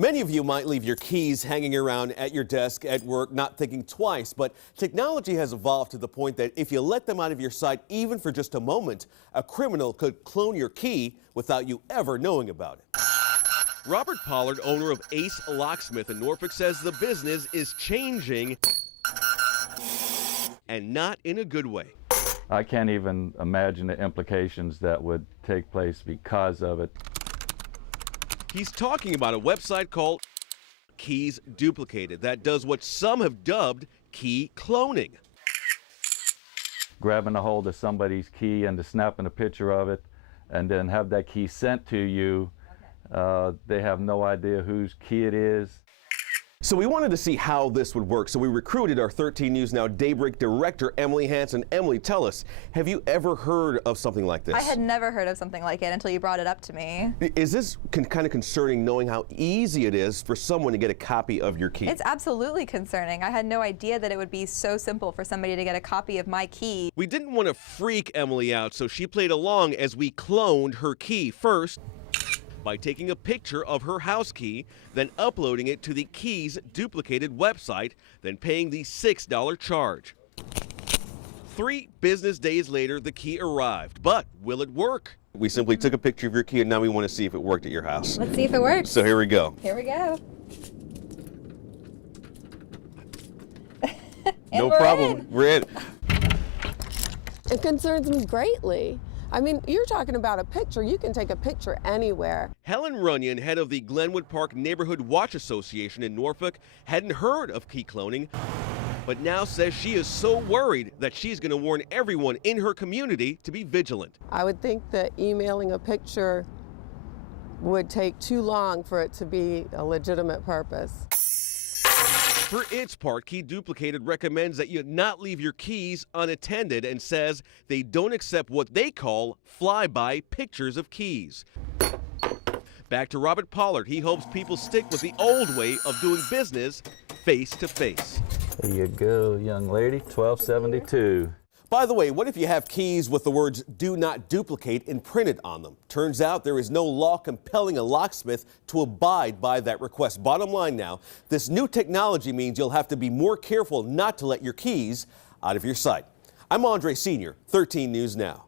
Many of you might leave your keys hanging around at your desk at work, not thinking twice, but technology has evolved to the point that if you let them out of your sight even for just a moment, a criminal could clone your key without you ever knowing about it. Robert Pollard, owner of Ace Locksmith in Norfolk, says the business is changing, and not in a good way. I can't even imagine the implications that would take place because of it. He's talking about a website called Keys Duplicated that does what some have dubbed key cloning. Grabbing a hold of somebody's key and snapping a picture of it and then have that key sent to you. They have no idea whose key it is. So we wanted to see how this would work, so we recruited our 13 News Now Daybreak director, Emily Hansen. Emily, tell us, have you ever heard of something like this? I had never heard of something like it until you brought it up to me. Is this kind of concerning, knowing how easy it is for someone to get a copy of your key? It's absolutely concerning. I had no idea that it would be so simple for somebody to get a copy of my key. We didn't want to freak Emily out, so she played along as we cloned her key first by taking a picture of her house key, then uploading it to the Keys Duplicated website, then paying the $6 charge. 3 business days later, the key arrived, but will it work? We simply took a picture of your key and now we want to see if it worked at your house. Let's see if it works. So here we go. Here we go. No problem. We're in. It concerns me greatly. I mean, you're talking about a picture. You can take a picture anywhere. Helen Runyon, head of the Glenwood Park Neighborhood Watch Association in Norfolk, hadn't heard of key cloning, but now says she is so worried that she's going to warn everyone in her community to be vigilant. I would think that emailing a picture would take too long for it to be a legitimate purpose. For its part, Key Duplicated recommends that you not leave your keys unattended and says they don't accept what they call flyby pictures of keys. Back to Robert Pollard. He hopes people stick with the old way of doing business face to face. There you go, young lady, 1272. By the way, what if you have keys with the words "do not duplicate" imprinted on them? Turns out there is no law compelling a locksmith to abide by that request. Bottom line now, this new technology means you'll have to be more careful not to let your keys out of your sight. I'm Andre Sr., 13 News Now.